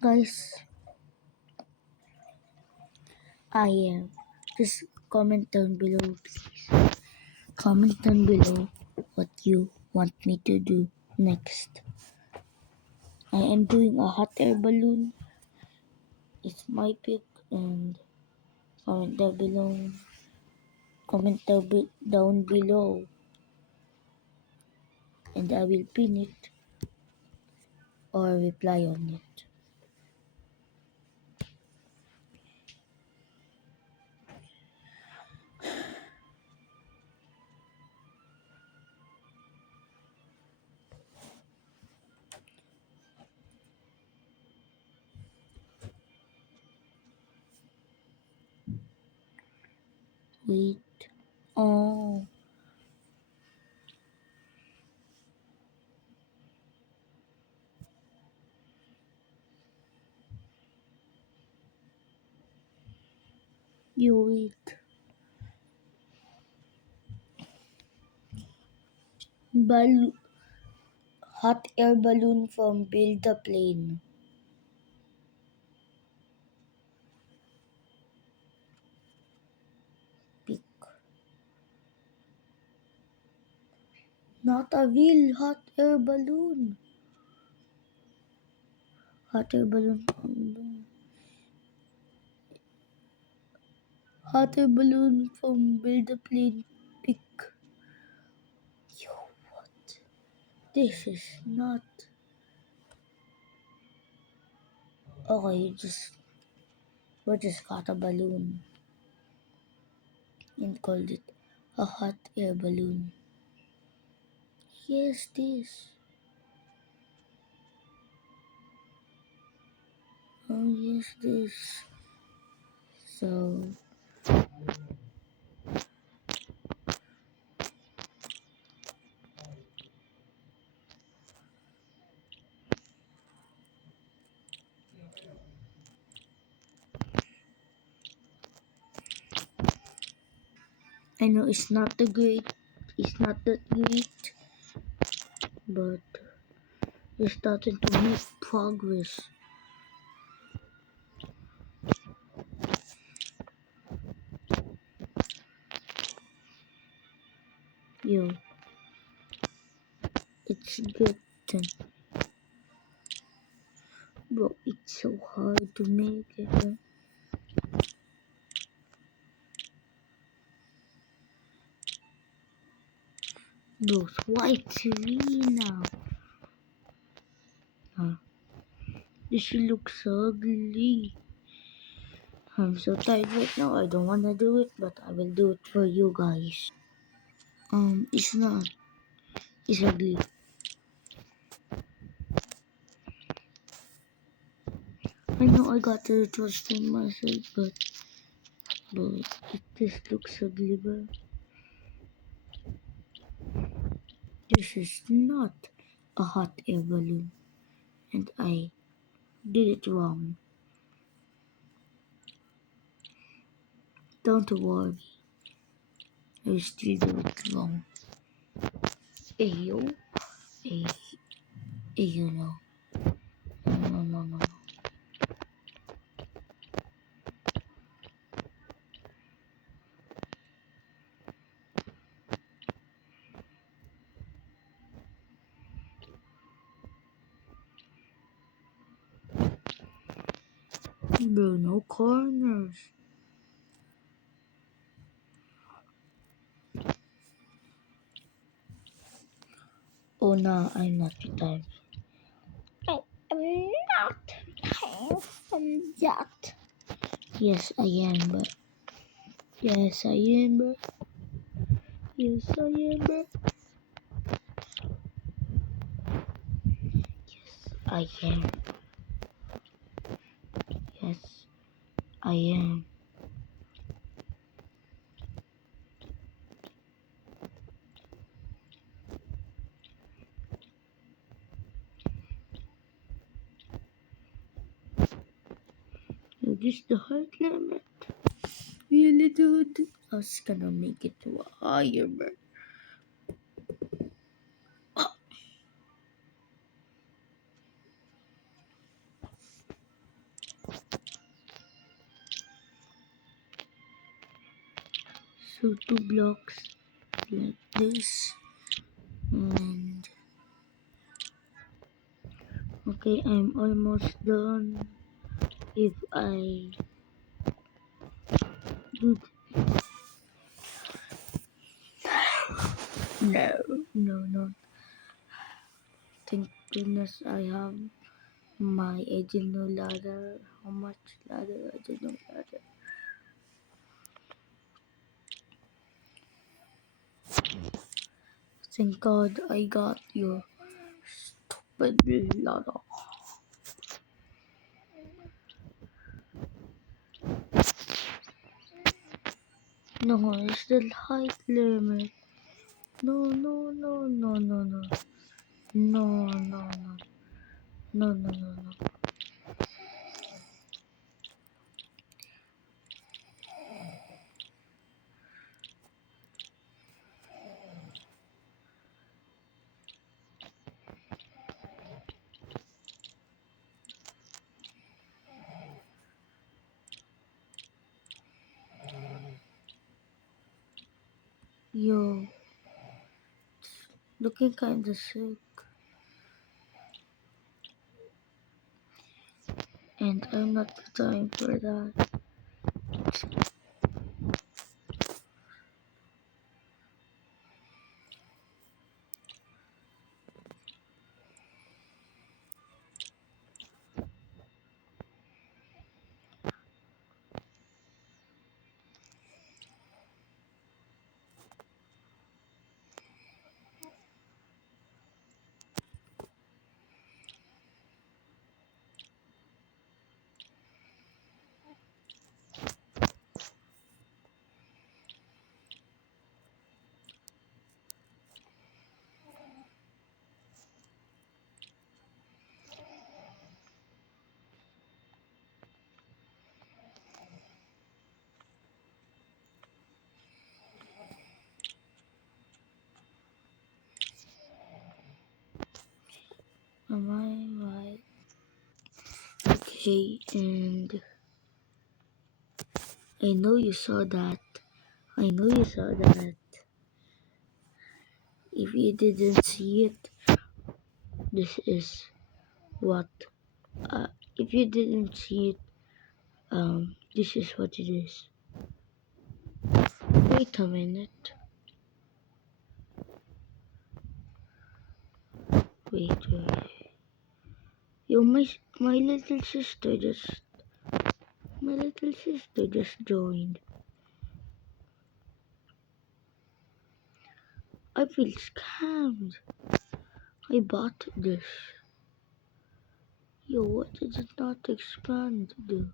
Guys, I am. Just comment down below, please. Comment down below what you want me to do next. I am doing a hot air balloon. It's my pick, and comment down below. Comment down below, and I will pin it or reply on it. Wait. Oh. You wait. Hot air balloon from Build a Plane. Pick. Not a real hot air balloon. Hot air balloon. Hot air balloon from Build a Plane. Pick. Yo, what? This is not. Okay, we just got a balloon and called it a hot air balloon. Yes, this. Oh, yes, this. So, I know it's not that great, but we're starting to make progress. Yo, it's good. Bro, it's so hard to make it. Those white tree now. This looks ugly. I'm so tired right now. I don't wanna do it, but I will do it for you guys. It's not. It's ugly. I know I got to trust in myself, but it just looks ugly, bro. This is not a hot air balloon, and I did it wrong. Don't worry, I still do it wrong. Ayo, ayo, no. No. Bro, no corners. Oh no, I'm not the type. I am not handsome yet. Yes, I am, but yes, I am, bro. Yes, I am, bro. Yes, I am. Yes, I am. Is this the height limit? Really, dude? I was gonna make it to a higher, bro. So 2 blocks like this, and okay, I'm almost done. If I do no, no, thank goodness I have my I don't know ladder. How much ladder? I don't know ladder. Thank God I got your stupid ladder. No, it's the height limit. No. No. Yo, looking kinda sick. And I'm not the time for that. Am I right? Okay, and I know you saw that. If you didn't see it, this is what. If you didn't see it, this is what it is. Wait a minute. Wait. Yo, my little sister just joined. I feel scammed. I bought this. Yo, what did it not expand do?